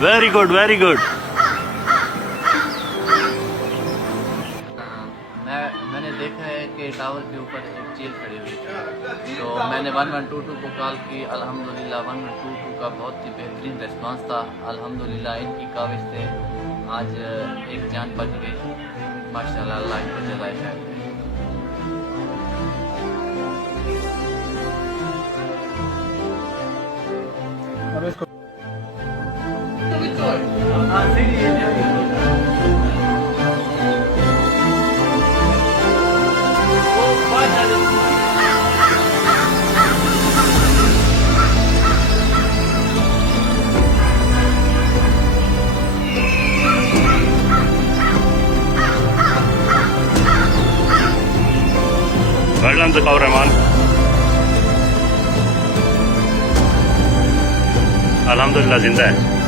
Very good very good. मैंने देखा है कि टावर के ऊपर एक चील खड़ी हुई थी, तो मैंने 1122 को कॉल की। अल्हम्दुलिल्लाह 1122 का बहुत ही बेहतरीन रिस्पांस था। अल्हम्दुलिल्लाह इनकी काविश से आज एक जान बच गई। माशाल्लाह, अल्लाह इनको जज़ाए खैर दे। गाइडलाइन दिखाओ रहमान। अल्हम्दुलिल्लाह जिंदा है।